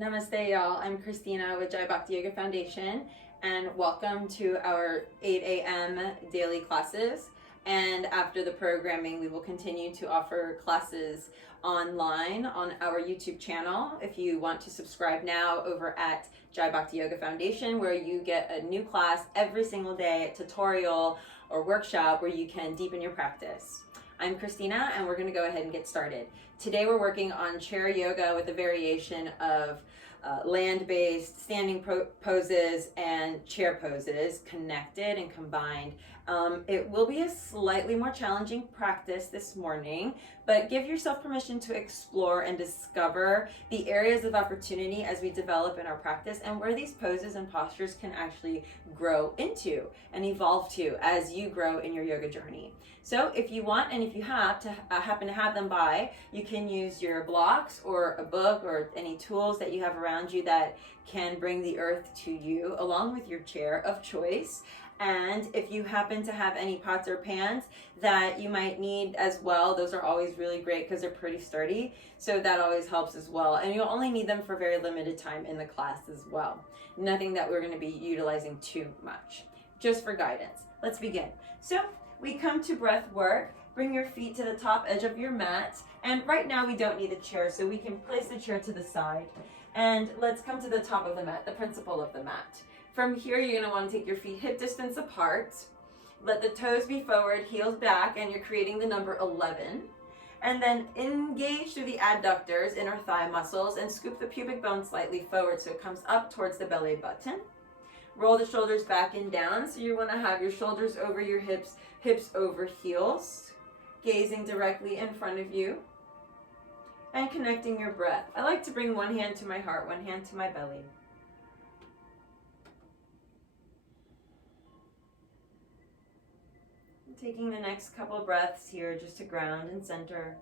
Namaste, y'all. I'm Christina with Jai Bhakti Yoga Foundation, and welcome to our 8 a.m. daily classes. And after the programming, we will continue to offer classes online on our YouTube channel. If you want to subscribe now over at Jai Bhakti Yoga Foundation, where you get a new class every single day, a tutorial or workshop where you can deepen your practice. I'm Christina, and we're going to go ahead and get started. Today we're working on chair yoga with a variation of land-based standing poses and chair poses connected and combined. It will be a slightly more challenging practice this morning, but give yourself permission to explore and discover the areas of opportunity as we develop in our practice and where these poses and postures can actually grow into and evolve to as you grow in your yoga journey. So if you want, and if you have to happen to have them by, you can use your blocks or a book or any tools that you have around you that can bring the earth to you along with your chair of choice. And if you happen to have any pots or pans that you might need as well, those are always really great because they're pretty sturdy. So that always helps as well. And you'll only need them for very limited time in the class as well. Nothing that we're going to be utilizing too much, just for guidance. Let's begin. So we come to breath work. Bring your feet to the top edge of your mat. And right now we don't need a chair, so we can place the chair to the side. And let's come to the top of the mat, the principle of the mat. From here, you're going to want to take your feet hip distance apart. Let the toes be forward, heels back, and you're creating the number 11. And then engage through the adductors, inner thigh muscles, and scoop the pubic bone slightly forward so it comes up towards the belly button. Roll the shoulders back and down, so you want to have your shoulders over your hips, hips over heels, gazing directly in front of you, and connecting your breath. I like to bring one hand to my heart, one hand to my belly. Taking the next couple of breaths here just to ground and center.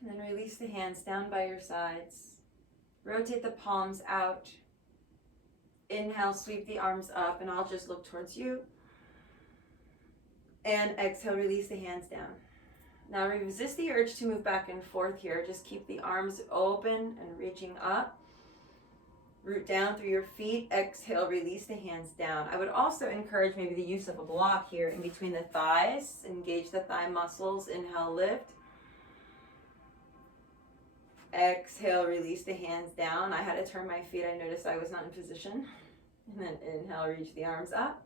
And then release the hands down by your sides. Rotate the palms out. Inhale, sweep the arms up, and I'll just look towards you. And exhale, release the hands down. Now resist the urge to move back and forth here. Just keep the arms open and reaching up. Root down through your feet. Exhale, release the hands down. I would also encourage maybe the use of a block here in between the thighs. Engage the thigh muscles. Inhale, lift. Exhale, release the hands down. I had to turn my feet. I noticed I was not in position. And then inhale, reach the arms up.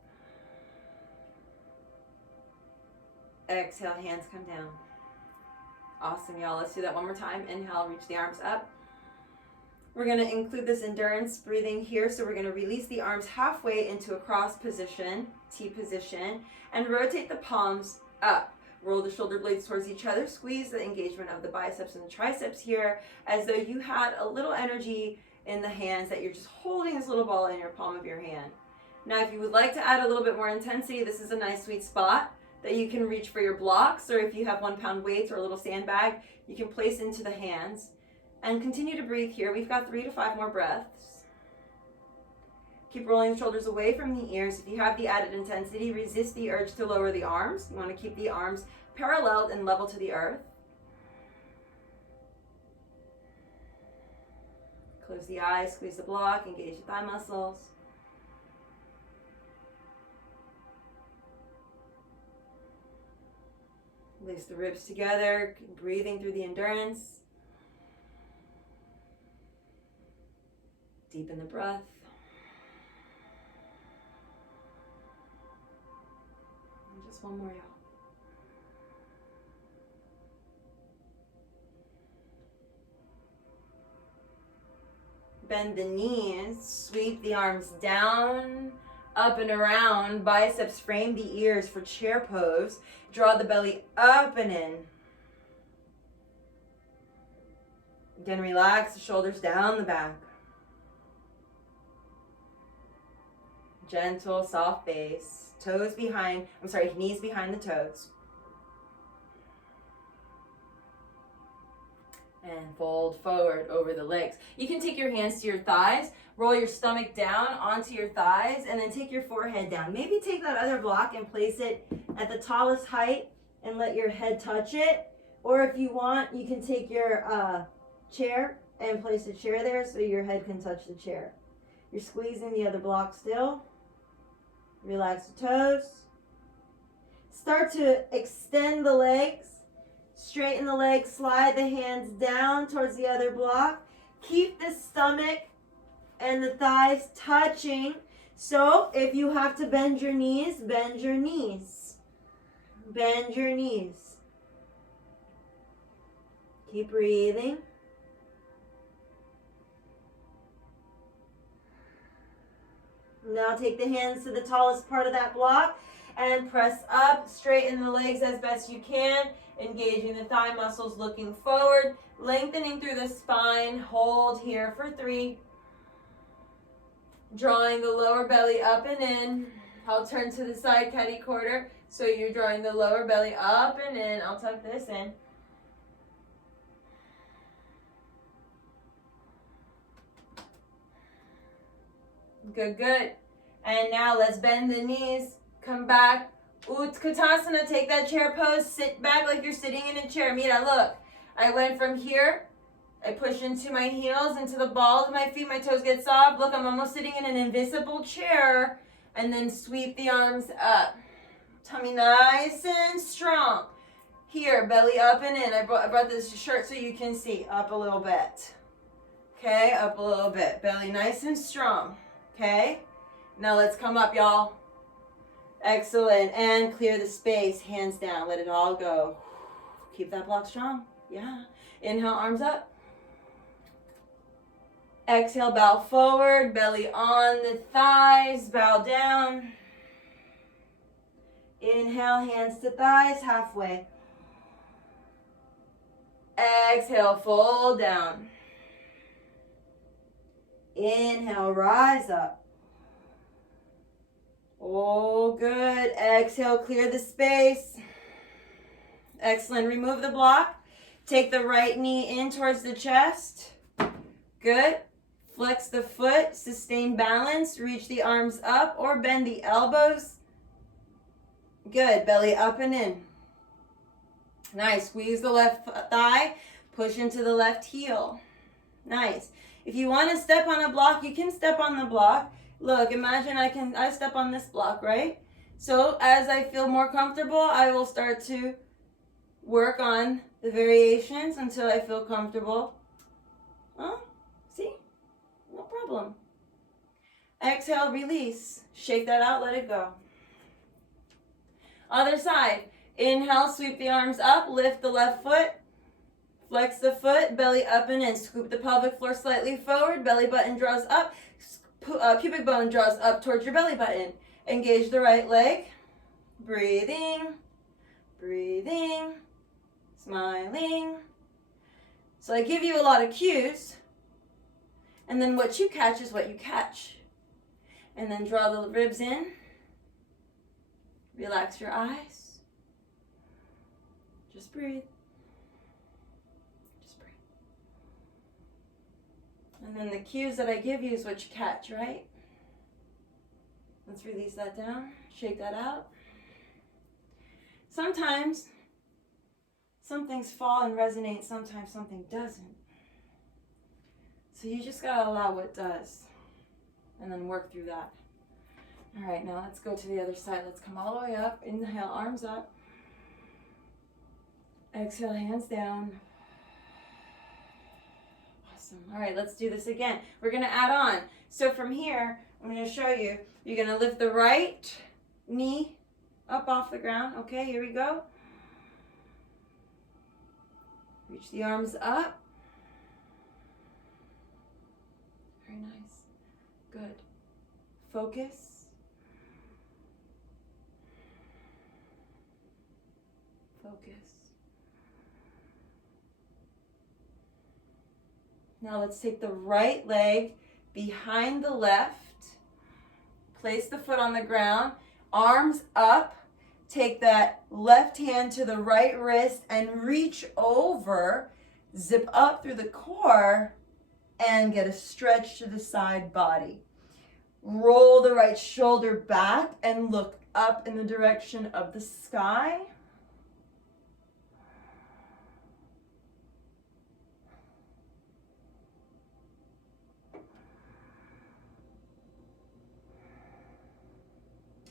Exhale, hands come down. Awesome, y'all. Let's do that one more time. Inhale, reach the arms up. We're going to include this endurance breathing here. So we're going to release the arms halfway into a cross position, T position, and rotate the palms up. Roll the shoulder blades towards each other. Squeeze the engagement of the biceps and the triceps here as though you had a little energy in the hands, that you're just holding this little ball in your palm of your hand. Now, if you would like to add a little bit more intensity, this is a nice sweet spot that you can reach for your blocks, or if you have 1 pound weights or a little sandbag, you can place into the hands and continue to breathe here. We've got 3 to 5 more breaths. Keep rolling the shoulders away from the ears. If you have the added intensity, resist the urge to lower the arms. You want to keep the arms paralleled and level to the earth. Close the eyes, squeeze the block, engage the thigh muscles. Lace the ribs together, breathing through the endurance. Deepen the breath. And just one more, y'all. Bend the knees, sweep the arms down, up and around. Biceps frame the ears for chair pose. Draw the belly up and in. Again, relax the shoulders down the back. Gentle, soft base. Knees behind the toes. And fold forward over the legs. You can take your hands to your thighs, roll your stomach down onto your thighs, and then take your forehead down. Maybe take that other block and place it at the tallest height and let your head touch it. Or if you want, you can take your chair and place a chair there so your head can touch the chair. You're squeezing the other block still. Relax the toes. Start to extend the legs. Straighten the legs, slide the hands down towards the other block. Keep the stomach and the thighs touching. So if you have to bend your knees, bend your knees. Bend your knees. Keep breathing. Now take the hands to the tallest part of that block and press up. Straighten the legs as best you can. Engaging the thigh muscles, looking forward, lengthening through the spine. Hold here for 3. Drawing the lower belly up and in. I'll turn to the side catty quarter. So you're drawing the lower belly up and in. I'll tuck this in. Good, good. And now let's bend the knees. Come back. Utkatasana, take that chair pose, sit back like you're sitting in a chair. Mira, look, I went from here, I push into my heels, into the balls of my feet, my toes get soft. Look, I'm almost sitting in an invisible chair, and then sweep the arms up. Tummy nice and strong. Here, belly up and in. I brought this shirt so you can see, up a little bit. Okay, up a little bit. Belly nice and strong. Okay, now let's come up, y'all. Excellent. And clear the space. Hands down. Let it all go. Keep that block strong. Yeah. Inhale, arms up. Exhale, bow forward. Belly on the thighs. Bow down. Inhale, hands to thighs, halfway. Exhale, fold down. Inhale, rise up. Oh, good. Exhale, clear the space. Excellent. Remove the block. Take the right knee in towards the chest. Good. Flex the foot. Sustain balance. Reach the arms up or bend the elbows. Good. Belly up and in. Nice. Squeeze the left thigh. Push into the left heel. Nice. If you want to step on a block, you can step on the block. Look, imagine I step on this block, right? So as I feel more comfortable, I will start to work on the variations until I feel comfortable. Oh, see? No problem. Exhale, release. Shake that out, let it go. Other side. Inhale, sweep the arms up, lift the left foot. Flex the foot, belly up and in. Scoop the pelvic floor slightly forward, belly button draws up. Pubic bone draws up towards your belly button. Engage the right leg. Breathing, breathing, smiling. So I give you a lot of cues, and then what you catch is what you catch. And then draw the ribs in. Relax your eyes. Just breathe. And then the cues that I give you is what you catch, right? Let's release that down. Shake that out. Sometimes some things fall and resonate. Sometimes something doesn't. So you just got to allow what does. And then work through that. All right, now let's go to the other side. Let's come all the way up. Inhale, arms up. Exhale, hands down. All right, let's do this again. We're going to add on. So from here, I'm going to show you. You're going to lift the right knee up off the ground. Okay, here we go. Reach the arms up. Very nice. Good. Focus. Focus. Now let's take the right leg behind the left. Place the foot on the ground, arms up. Take that left hand to the right wrist and reach over. Zip up through the core and get a stretch to the side body. Roll the right shoulder back and look up in the direction of the sky.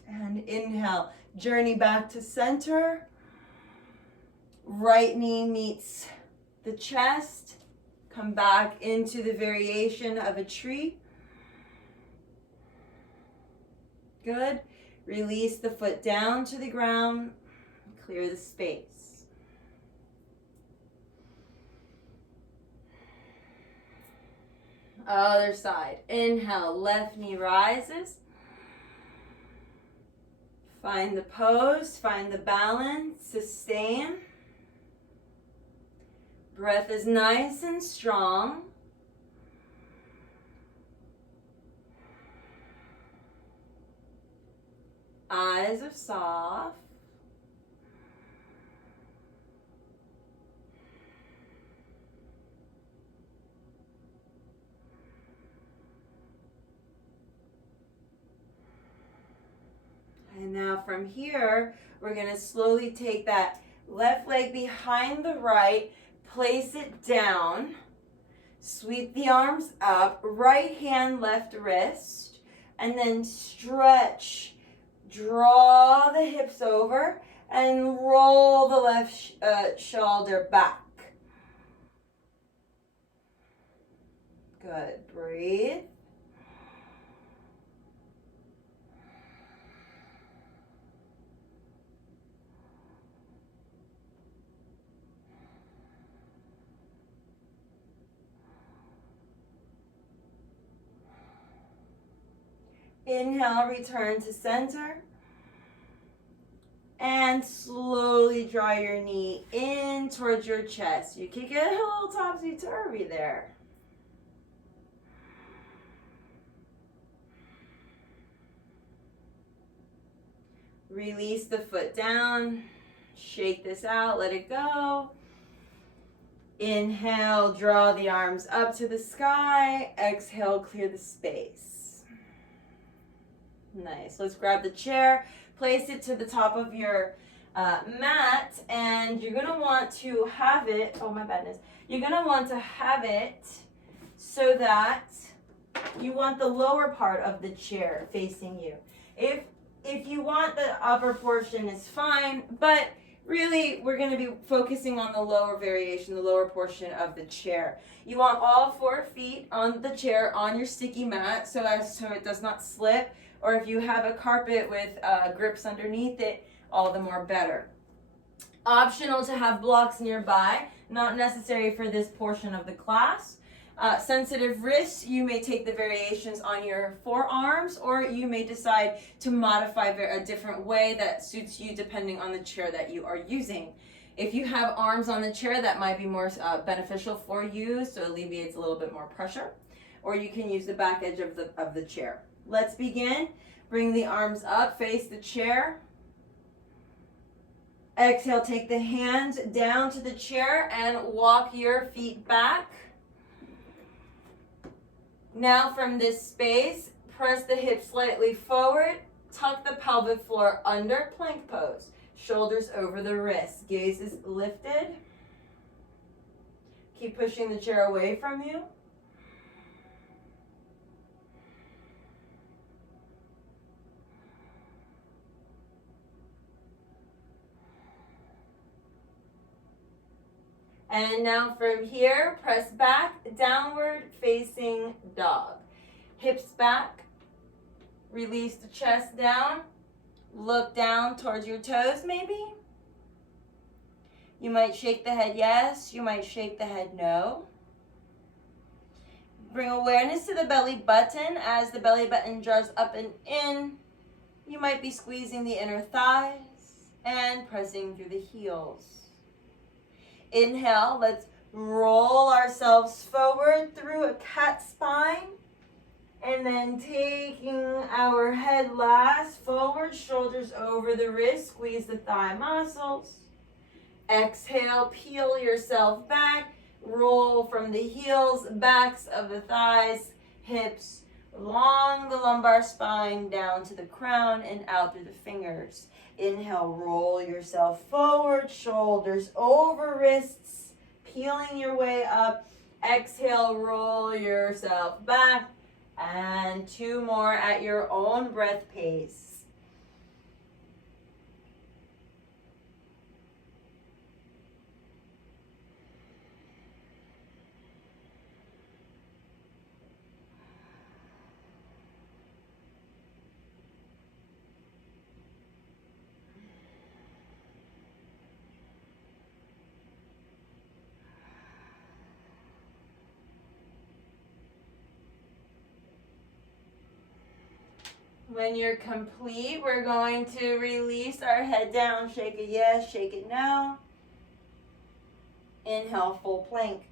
And inhale, journey back to center. Right knee meets the chest. Come back into the variation of a tree. Good. Release the foot down to the ground. Clear the space. Other side. Inhale, left knee rises. Find the pose, find the balance, sustain. Breath is nice and strong. Eyes are soft. And now from here, we're going to slowly take that left leg behind the right, place it down, sweep the arms up, right hand, left wrist, and then stretch. Draw the hips over and roll the left shoulder back. Good. Breathe. Inhale, return to center. And slowly draw your knee in towards your chest. You can get a little topsy-turvy there. Release the foot down. Shake this out, let it go. Inhale, draw the arms up to the sky. Exhale, clear the space. Nice. Let's grab the chair, place it to the top of your mat, and you're going to want to have it, oh my badness, you're going to want to have it so that you want the lower part of the chair facing you. If you want the upper portion, it's fine, but really we're going to be focusing on the lower variation, the lower portion of the chair. You want all 4 feet on the chair on your sticky mat so it does not slip. Or if you have a carpet with grips underneath it, all the more better. Optional to have blocks nearby, not necessary for this portion of the class. Sensitive wrists, you may take the variations on your forearms, or you may decide to modify a different way that suits you depending on the chair that you are using. If you have arms on the chair, that might be more beneficial for you, so it alleviates a little bit more pressure. Or you can use the back edge of the chair. Let's begin. Bring the arms up, face the chair. Exhale, take the hands down to the chair and walk your feet back. Now from this space, press the hips slightly forward, tuck the pelvic floor under, plank pose. Shoulders over the wrists, gaze is lifted. Keep pushing the chair away from you. And now from here, press back, downward facing dog. Hips back, release the chest down, look down towards your toes maybe. You might shake the head yes, you might shake the head no. Bring awareness to the belly button as the belly button draws up and in. You might be squeezing the inner thighs. and pressing through the heels. Inhale, let's roll ourselves forward through a cat spine. And then taking our head last forward, shoulders over the wrist, squeeze the thigh muscles. Exhale, peel yourself back, roll from the heels, backs of the thighs, hips, along the lumbar spine, down to the crown and out through the fingers. Inhale, roll yourself forward, shoulders over wrists, peeling your way up. Exhale, roll yourself back. And 2 more at your own breath pace. When you're complete, we're going to release our head down. Shake it yes, shake it no. Inhale, full plank.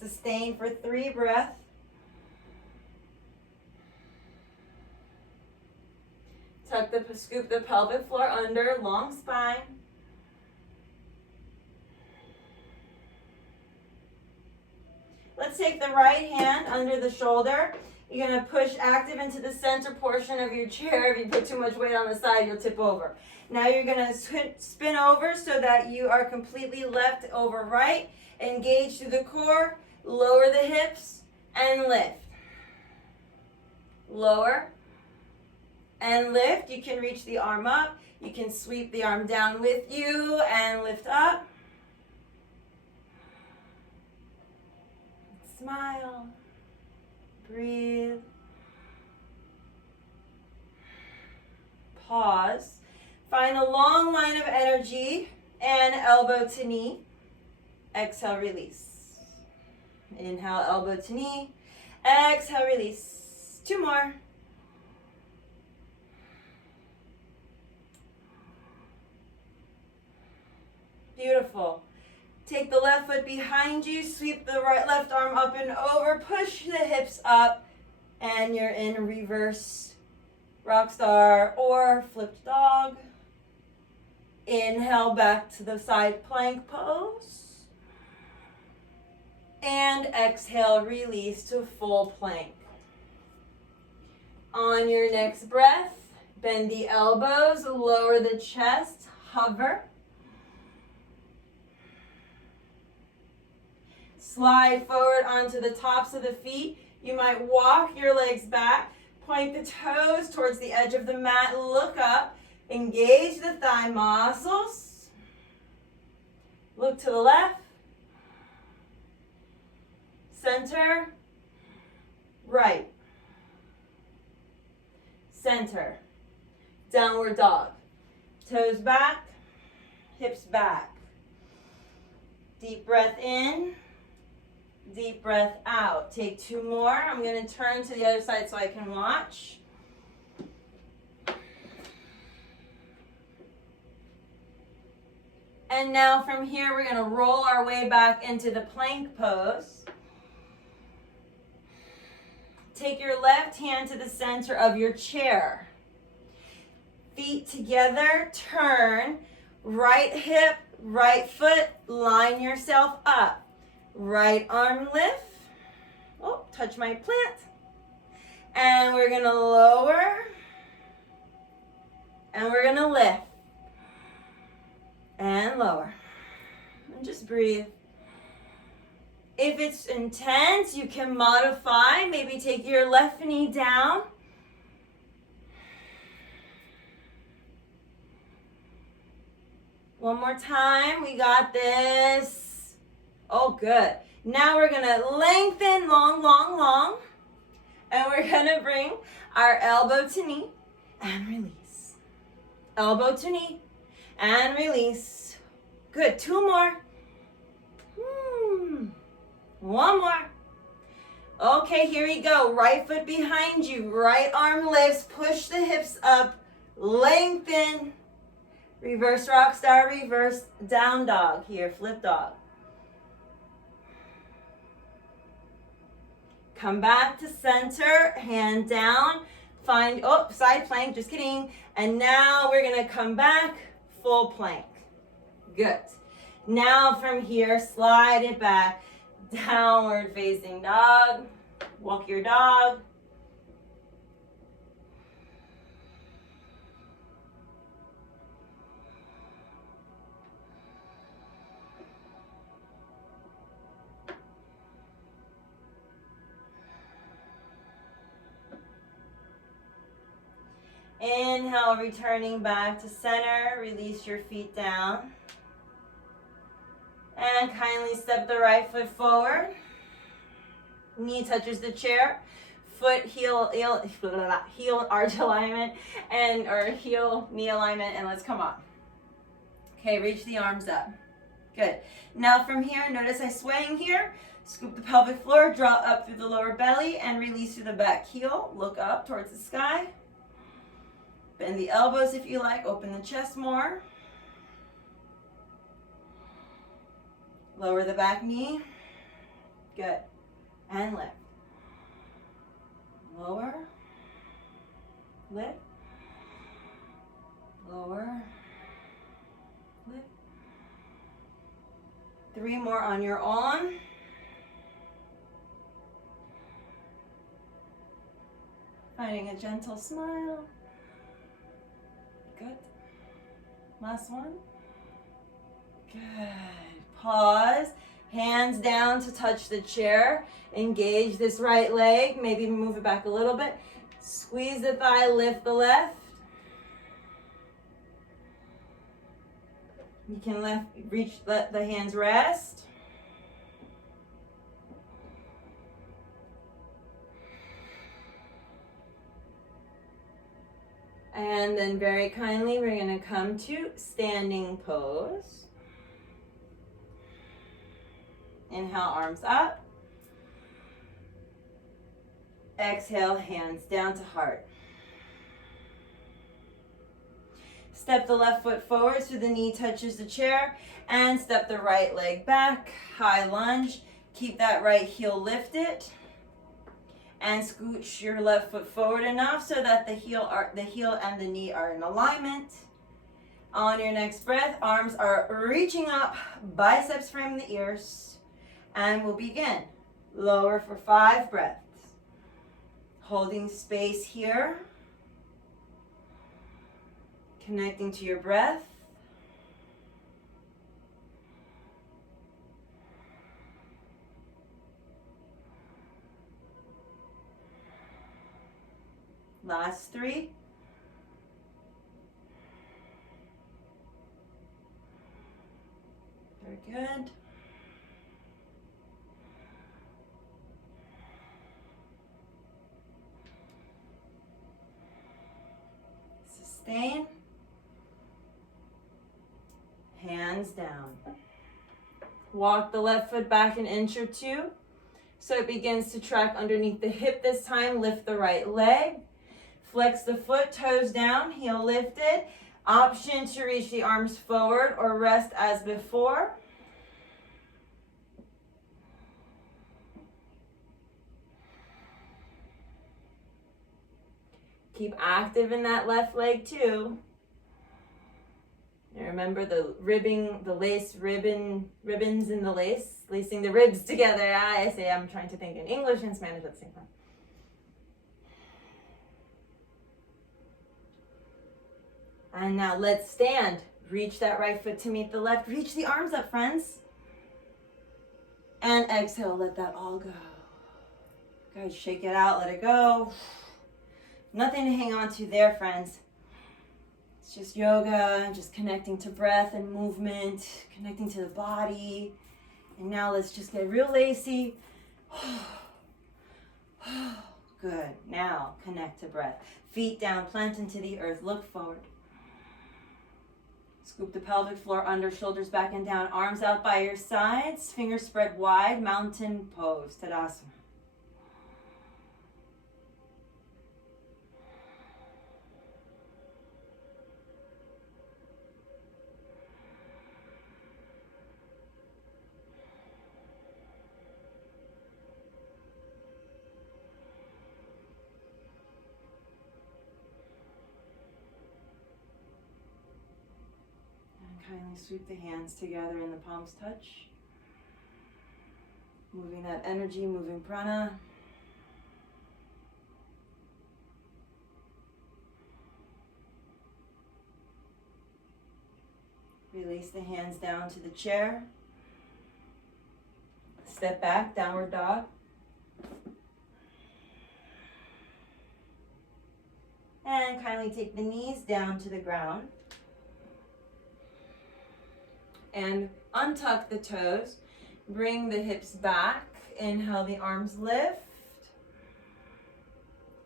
Sustain for 3 breaths. Scoop the pelvic floor under, long spine. Let's take the right hand under the shoulder. You're going to push active into the center portion of your chair. If you put too much weight on the side, you'll tip over. Now you're going to spin over so that you are completely left over right. Engage through the core. Lower the hips and lift. Lower and lift. You can reach the arm up. You can sweep the arm down with you and lift up. Smile. Breathe. Pause. Find a long line of energy and elbow to knee. Exhale, release. Inhale, elbow to knee. Exhale, release. 2 more. Beautiful. Take the left foot behind you, sweep the left arm up and over, push the hips up, and you're in reverse rock star or flipped dog. Inhale back to the side plank pose. And exhale, release to full plank. On your next breath, bend the elbows, lower the chest, hover. Slide forward onto the tops of the feet. You might walk your legs back, point the toes towards the edge of the mat, look up, engage the thigh muscles. Look to the left, center, right, center, downward dog. Toes back, hips back. Deep breath in. Deep breath out. Take 2 more. I'm going to turn to the other side so I can watch. And now from here, we're going to roll our way back into the plank pose. Take your left hand to the center of your chair. Feet together, turn. Right hip, right foot, line yourself up. Right arm lift. Oh, touch my plant. And we're going to lower. And we're going to lift. And lower. And just breathe. If it's intense, you can modify. Maybe take your left knee down. One more time. We got this. Oh, good. Now we're going to lengthen long, long, long. And we're going to bring our elbow to knee and release. Elbow to knee and release. Good. 2 more. 1 more. Okay, here we go. Right foot behind you. Right arm lifts. Push the hips up. Lengthen. Reverse rock star, reverse down dog here, flip dog. Come back to center, hand down, find, oh, side plank, just kidding. And now we're gonna come back, full plank. Good. Now from here, slide it back, downward facing dog. Walk your dog. Inhale, returning back to center. Release your feet down. And kindly step the right foot forward. Knee touches the chair. Foot, heel, arch alignment, or heel, knee alignment, and let's come up. Okay, reach the arms up. Good. Now from here, notice I swing here. Scoop the pelvic floor, draw up through the lower belly, and release through the back heel. Look up towards the sky. Bend the elbows if you like. Open the chest more. Lower the back knee. Good. And lift. Lower. Lift. Lower. Lift. 3 more on your own. Finding a gentle smile. Good. Last one. Good. Pause. Hands down to touch the chair. Engage this right leg. Maybe move it back a little bit. Squeeze the thigh, lift the left. You can let the hands rest. And then very kindly, we're going to come to standing pose. Inhale, arms up. Exhale, hands down to heart. Step the left foot forward so the knee touches the chair, and step the right leg back. High lunge. Keep that right heel lifted. And scooch your left foot forward enough so that the heel and the knee are in alignment. On your next breath, arms are reaching up, biceps frame the ears, and we'll begin. Lower for 5 breaths. Holding space here. Connecting to your breath. Last 3. Very good. Sustain. Hands down. Walk the left foot back an inch or 2 so it begins to track underneath the hip this time. Lift the right leg. Flex the foot, toes down, heel lifted. Option to reach the arms forward or rest as before. Keep active in that left leg too. And remember the ribbing, the lace ribbons in the lace, lacing the ribs together. I'm trying to think in English and Spanish at the same time. And now let's stand. Reach that right foot to meet the left. Reach the arms up, friends. And exhale, let that all go. Good, shake it out, let it go. Nothing to hang on to there, friends. It's just yoga, just connecting to breath and movement, connecting to the body. And now let's just get real lacy. Good, now connect to breath. Feet down, plant into the earth, look forward. Scoop the pelvic floor under, shoulders back and down, arms out by your sides, fingers spread wide, mountain pose, Tadasana. kindly sweep the hands together and the palms touch. Moving that energy, moving prana. Release the hands down to the chair. Step back, downward dog. And kindly take the knees down to the ground. And untuck the toes. Bring the hips back. Inhale, the arms lift.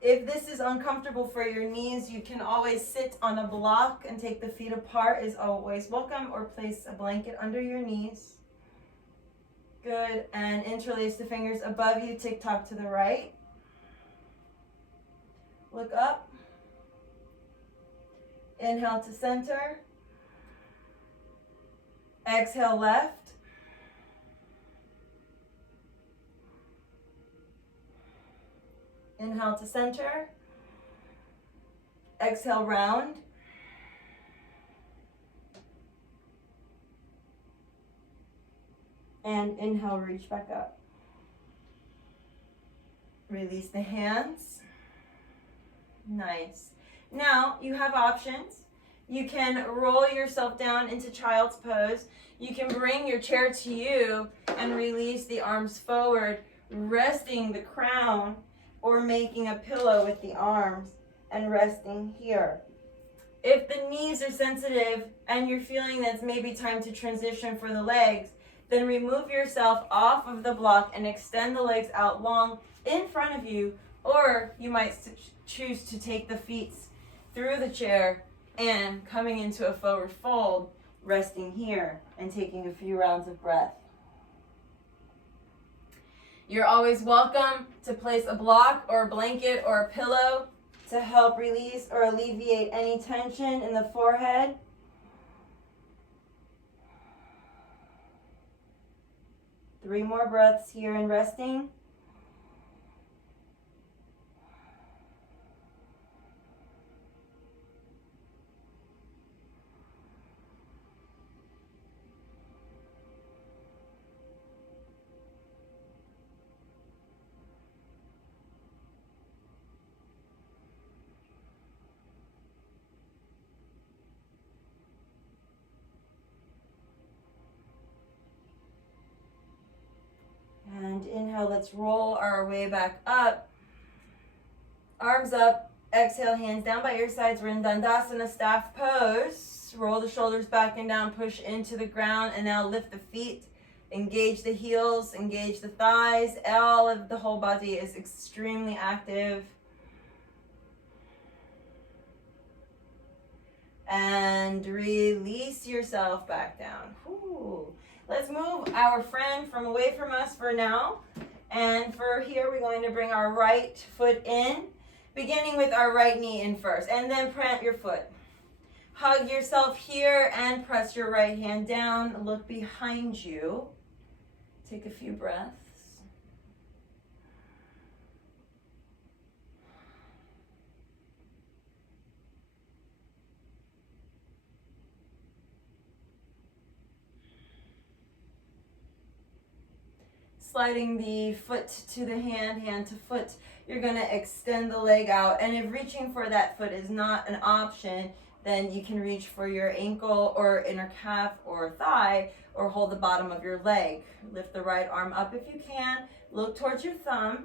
If this is uncomfortable for your knees, you can always sit on a block and take the feet apart is always welcome, or place a blanket under your knees. Good, and interlace the fingers above you, tick-tock to the right. Look up. Inhale to center. Exhale left. Inhale to center. Exhale round. And inhale, reach back up. Release the hands. Nice. Now you have options. You can roll yourself down into child's pose. You can bring your chair to you and release the arms forward, resting the crown, or making a pillow with the arms and resting here. If the knees are sensitive and you're feeling that it's maybe time to transition for the legs, then remove yourself off of the block and extend the legs out long in front of you, or you might choose to take the feet through the chair and coming into a forward fold, resting here and taking a few rounds of breath. You're always welcome to place a block or a blanket or a pillow to help release or alleviate any tension in the forehead. Three more breaths here and resting. And inhale, let's roll our way back up. Arms up, exhale, hands down by your sides. We're in Dandasana, staff pose. Roll the shoulders back and down, push into the ground, and now lift the feet. Engage the heels, engage the thighs. All of the whole body is extremely active. And release yourself back down. Whew. Let's move our friend from away from us for now. And for here, we're going to bring our right foot in, beginning with our right knee in first, and then plant your foot. Hug yourself here and press your right hand down. Look behind you. Take a few breaths. Sliding the foot to the hand, hand to foot, you're going to extend the leg out. And if reaching for that foot is not an option, then you can reach for your ankle or inner calf or thigh, or hold the bottom of your leg. Lift the right arm up if you can. Look towards your thumb.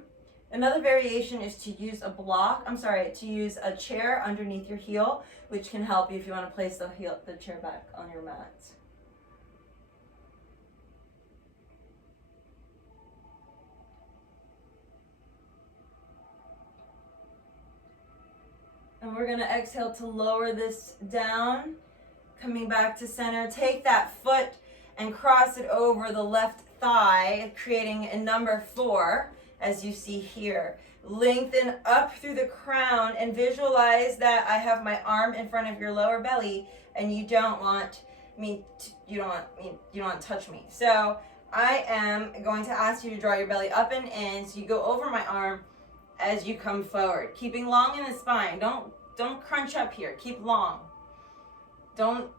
Another variation is to use to use a chair underneath your heel, which can help you if you want to place the chair back on your mat. And we're going to exhale to lower this down, coming back to center. Take that foot and cross it over the left thigh, creating a number 4, as you see here. Lengthen up through the crown and visualize that I have my arm in front of your lower belly, and you don't want to touch me. So I am going to ask you to draw your belly up and in, so you go over my arm as you come forward, keeping long in the spine. Don't crunch up here. Keep long. Don't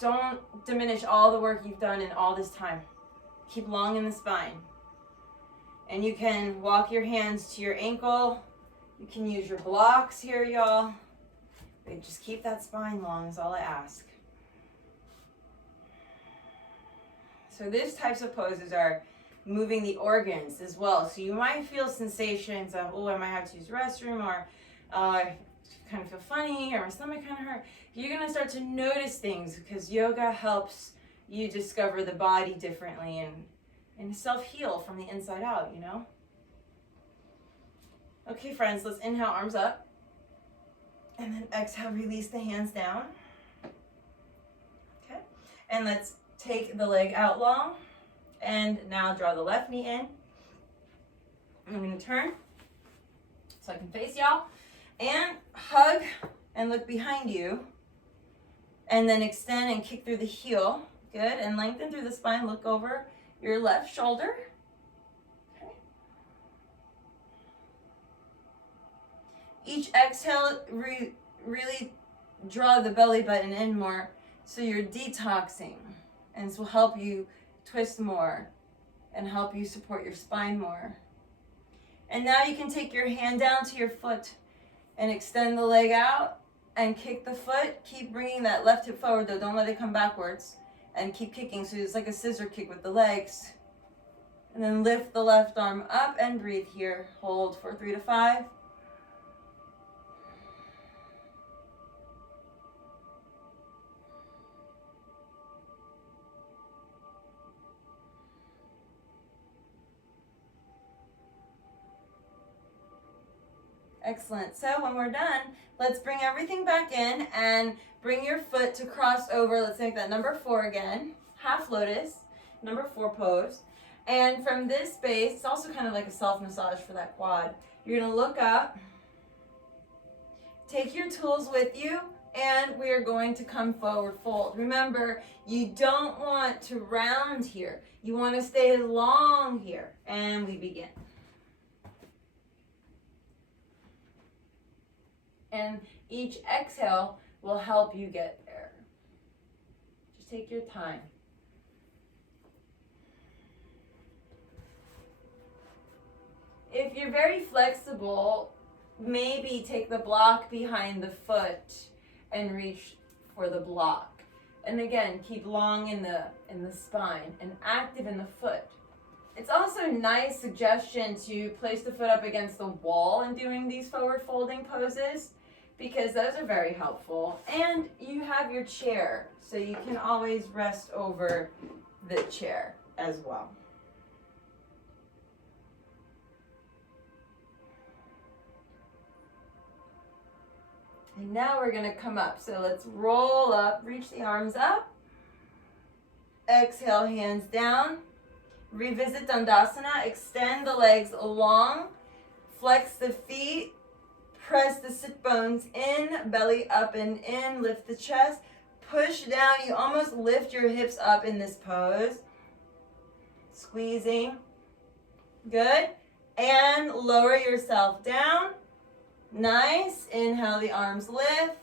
don't diminish all the work you've done in all this time. Keep long in the spine. And you can walk your hands to your ankle. You can use your blocks here, y'all. But just keep that spine long is all I ask. So these types of poses are moving the organs as well. So you might feel sensations of, oh, I might have to use the restroom, or I kind of feel funny, or my stomach kind of hurt. You're going to start to notice things because yoga helps you discover the body differently and self-heal from the inside out, you know? Okay, friends, let's inhale, arms up. And then exhale, release the hands down. Okay, and let's take the leg out long. And now draw the left knee in. I'm going to turn so I can face y'all. And hug and look behind you. And then extend and kick through the heel. Good. And lengthen through the spine. Look over your left shoulder. Okay. Each exhale, really draw the belly button in more so you're detoxing. And this will help you twist more and help you support your spine more. And now you can take your hand down to your foot and extend the leg out and kick the foot. Keep bringing that left hip forward though. Don't let it come backwards. And keep kicking. So it's like a scissor kick with the legs. And then lift the left arm up and breathe here. Hold for 3 to 5. Excellent. So when we're done, let's bring everything back in and bring your foot to cross over. Let's make that number 4 again. Half lotus, number 4 pose. And from this base, it's also kind of like a self-massage for that quad. You're going to look up, take your tools with you, and we are going to come forward fold. Remember, you don't want to round here. You want to stay long here. And we begin. And each exhale will help you get there. Just take your time. If you're very flexible, maybe take the block behind the foot and reach for the block. And again, keep long in the spine and active in the foot. It's also a nice suggestion to place the foot up against the wall in doing these forward folding poses, because those are very helpful. And you have your chair, so you can always rest over the chair as well. And now we're going to come up. So let's roll up, reach the arms up. Exhale, hands down. Revisit Dandasana. Extend the legs long. Flex the feet. Press the sit bones in, belly up and in, lift the chest, push down. You almost lift your hips up in this pose. Squeezing. Good. And lower yourself down. Nice. Inhale, the arms lift.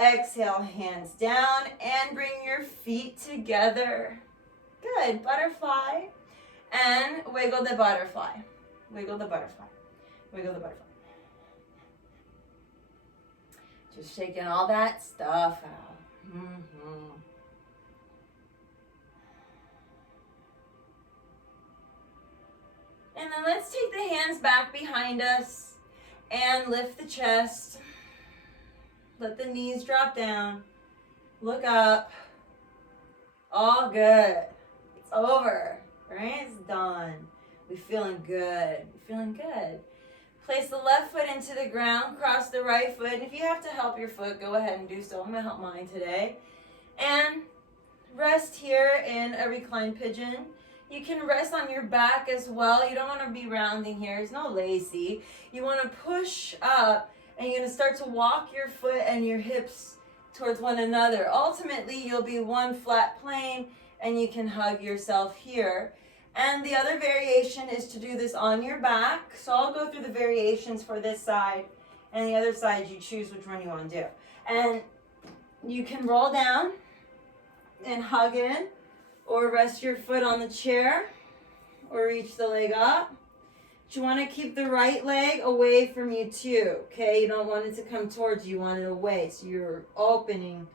Exhale, hands down, and bring your feet together. Good. Butterfly. And wiggle the butterfly. Wiggle the butterfly. Wiggle the butterfly. Just shaking all that stuff out. And then let's take the hands back behind us and lift the chest. Let the knees drop down. Look up. All good. It's over, right? It's done. We're feeling good. We're feeling good. Place the left foot into the ground, cross the right foot. And if you have to help your foot, go ahead and do so. I'm going to help mine today. And rest here in a reclined pigeon. You can rest on your back as well. You don't want to be rounding here. There's no lazy. You want to push up, and you're going to start to walk your foot and your hips towards one another. Ultimately, you'll be one flat plane, and you can hug yourself here. And the other variation is to do this on your back. So I'll go through the variations for this side, and the other side you choose which one you want to do. And you can roll down and hug in, or rest your foot on the chair, or reach the leg up. But you want to keep the right leg away from you too, okay? You don't want it to come towards you, you want it away. So you're opening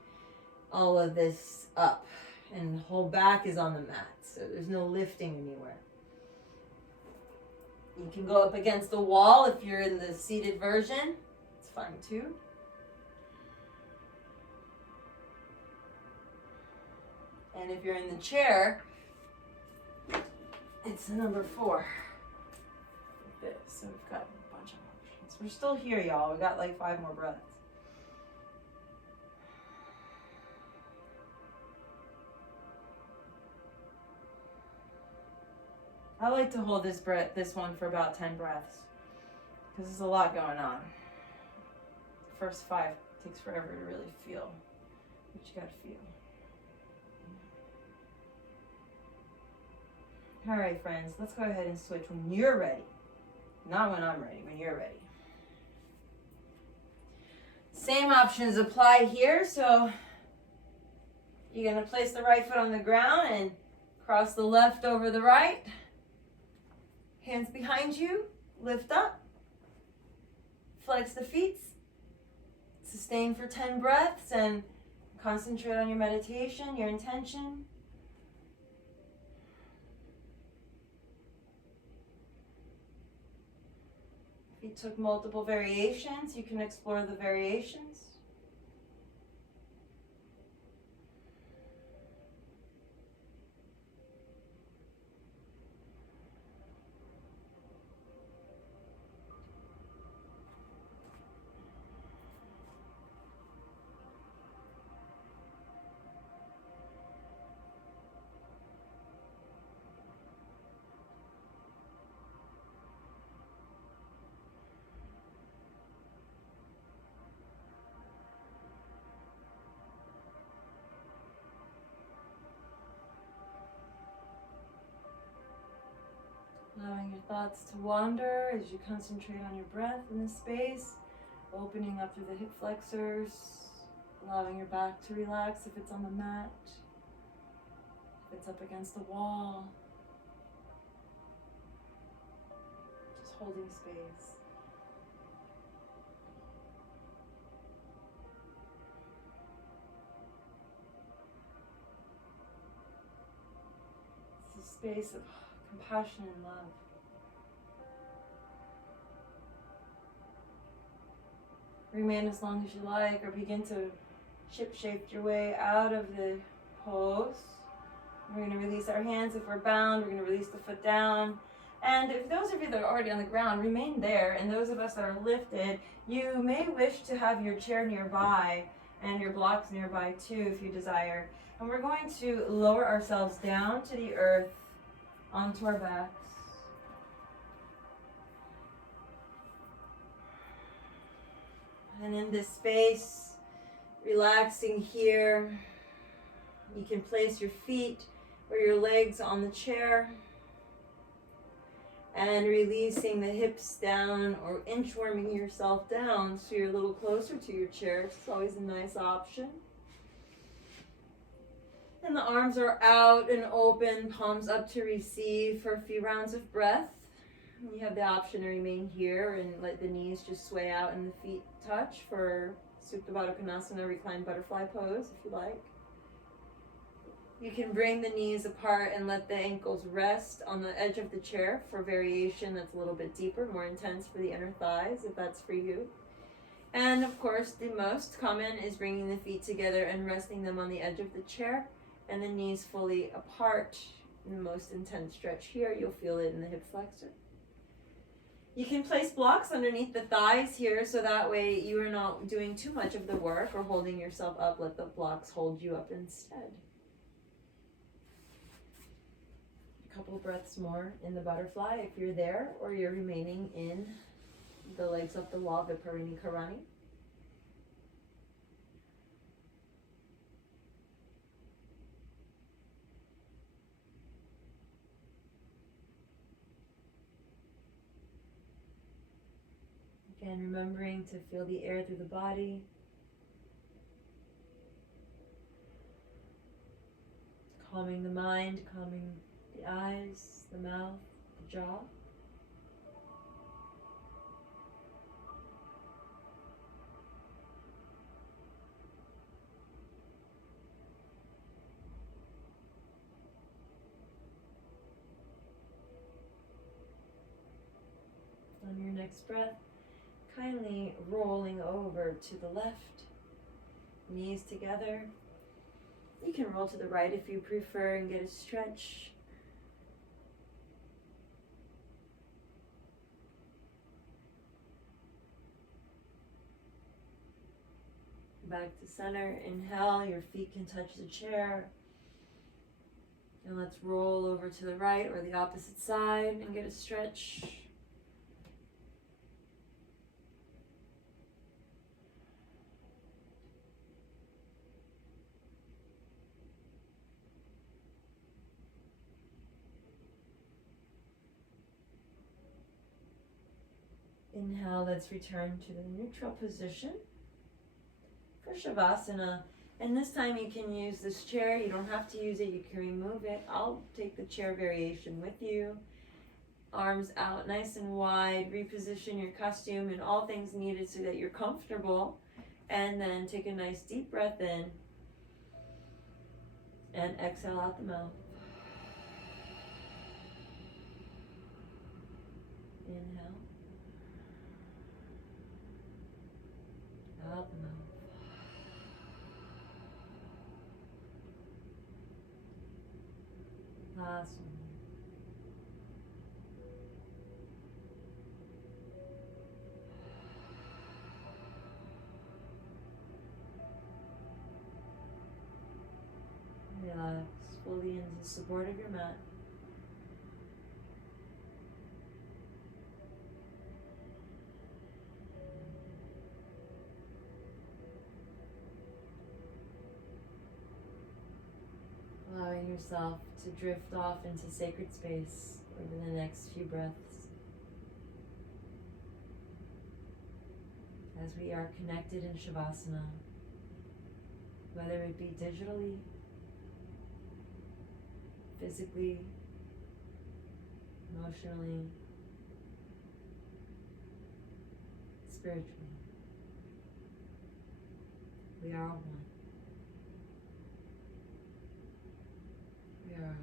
all of this up, and the whole back is on the mat, so there's no lifting anywhere. You can go up against the wall if you're in the seated version. It's fine too. And if you're in the chair, it's number 4. Like this. So we've got a bunch of options. We're still here, y'all. We got like 5 more breaths. I like to hold this one for about 10 breaths because there's a lot going on. The first 5 takes forever to really feel what you got to feel. All right, friends, let's go ahead and switch when you're ready. Not when I'm ready, when you're ready. Same options apply here. So you're going to place the right foot on the ground and cross the left over the right. Hands behind you, lift up. Flex the feet. Sustain for 10 breaths and concentrate on your meditation, your intention. If you took multiple variations, you can explore the variations. Allowing your thoughts to wander as you concentrate on your breath in this space, opening up through the hip flexors, allowing your back to relax if it's on the mat, if it's up against the wall, just holding space. It's a space of compassion and love. Remain as long as you like, or begin to ship-shape your way out of the pose. We're going to release our hands if we're bound. We're going to release the foot down. And if those of you that are already on the ground, remain there. And those of us that are lifted, you may wish to have your chair nearby and your blocks nearby too if you desire. And we're going to lower ourselves down to the earth, onto our backs. And in this space, relaxing here, you can place your feet or your legs on the chair and releasing the hips down or inchworming yourself down so you're a little closer to your chair. It's always a nice option. And the arms are out and open, palms up to receive for a few rounds of breath. You have the option to remain here and let the knees just sway out and the feet touch for Supta Baddha Konasana, reclined butterfly pose if you like. You can bring the knees apart and let the ankles rest on the edge of the chair for variation that's a little bit deeper, more intense for the inner thighs if that's for you. And of course, the most common is bringing the feet together and resting them on the edge of the chair and the knees fully apart. In the most intense stretch here, you'll feel it in the hip flexor. You can place blocks underneath the thighs here so that way you are not doing too much of the work or holding yourself up. Let the blocks hold you up instead. A couple breaths more in the butterfly if you're there, or you're remaining in the legs up the wall, Viparini Karani. Again, remembering to feel the air through the body. calming the mind, calming the eyes, the mouth, the jaw. On your next breath, kindly rolling over to the left, knees together. You can roll to the right if you prefer and get a stretch. Back to center. Inhale, your feet can touch the chair. And let's roll over to the right or the opposite side and get a stretch. Inhale, let's return to the neutral position for Shavasana. And this time you can use this chair. You don't have to use it, you can remove it. I'll take the chair variation with you. Arms out nice and wide, reposition your costume and all things needed so that you're comfortable. And then take a nice deep breath in and exhale out the mouth. Inhale. Out the mouth. Last one. Relax fully into the support of your mat. Allowing yourself to drift off into sacred space over the next few breaths. As we are connected in Shavasana, whether it be digitally, physically, emotionally, spiritually. We are all one. We are all one.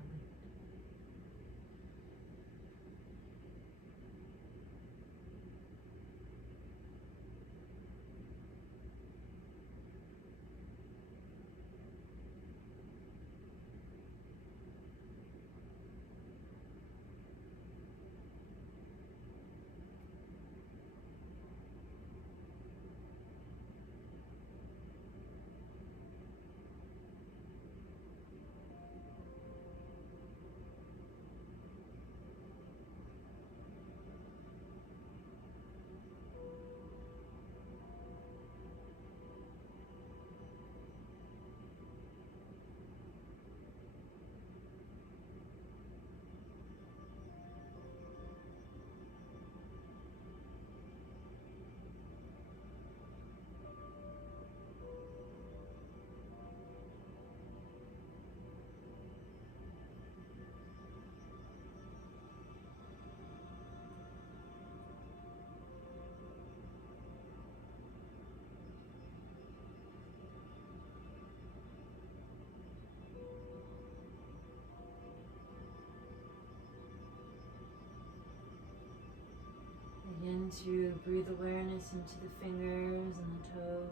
Begin to breathe awareness into the fingers and the toe.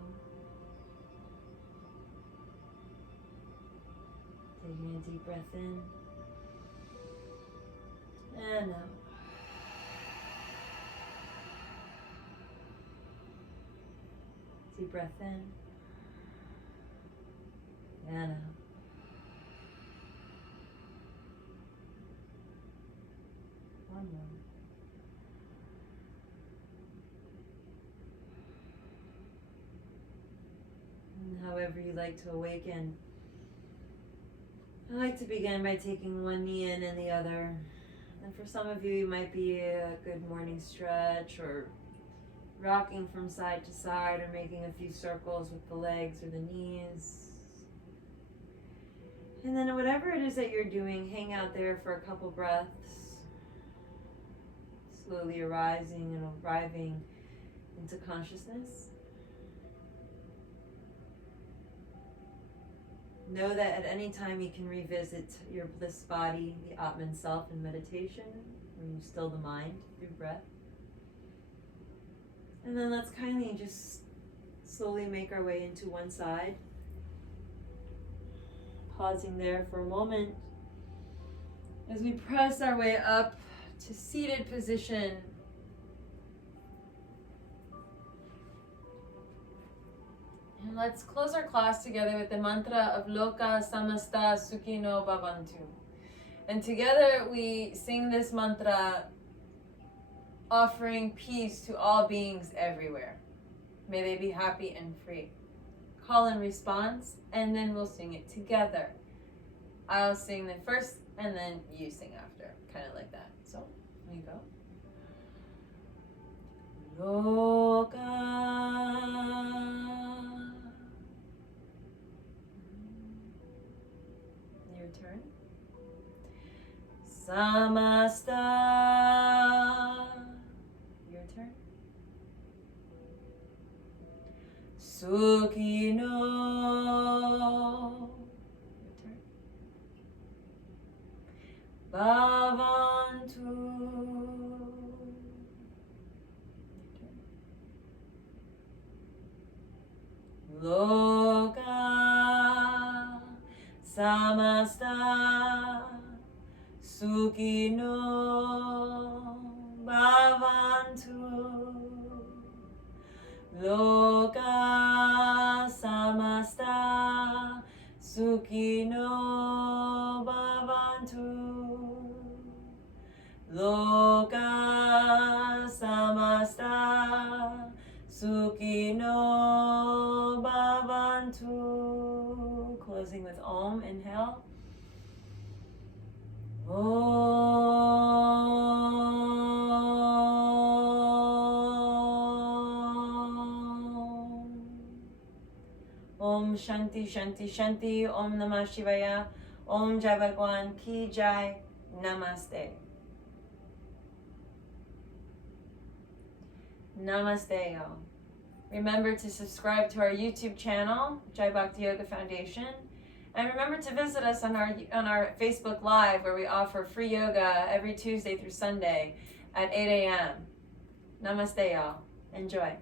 Taking a deep breath in and out. Deep breath in and out. One more. However you like to awaken. I like to begin by taking one knee in and the other. And for some of you, it might be a good morning stretch or rocking from side to side or making a few circles with the legs or the knees. And then whatever it is that you're doing, hang out there for a couple breaths. Slowly arising and arriving into consciousness. Know that at any time you can revisit your bliss body, the Atman self in meditation, when you still the mind through breath. And then let's kindly just slowly make our way into one side. Pausing there for a moment as we press our way up to seated position. And let's close our class together with the mantra of Loka Samasta Sukhino Bhavantu. And together we sing this mantra, offering peace to all beings everywhere. May they be happy and free. Call and response, and then we'll sing it together. I'll sing the first, and then you sing after, kind of like that. So, here you go. Loka. Your turn. Samasta. Your turn. Sukhino. Your turn. Bhavantu. Your turn. Loka samasta sukhino bhavantu. Loka samasta sukhino bhavantu. Loka samasta sukhino bhavantu. Closing with Om, inhale. Om Shanti Shanti Shanti. Om Namah Shivaya. Om Jai Bhagwan Ki Jai. Namaste. Namaste, y'all. Remember to subscribe to our YouTube channel, Jai Bhakti Yoga Foundation. And remember to visit us on our Facebook Live, where we offer free yoga every Tuesday through Sunday at 8 a.m. Namaste, y'all. Enjoy.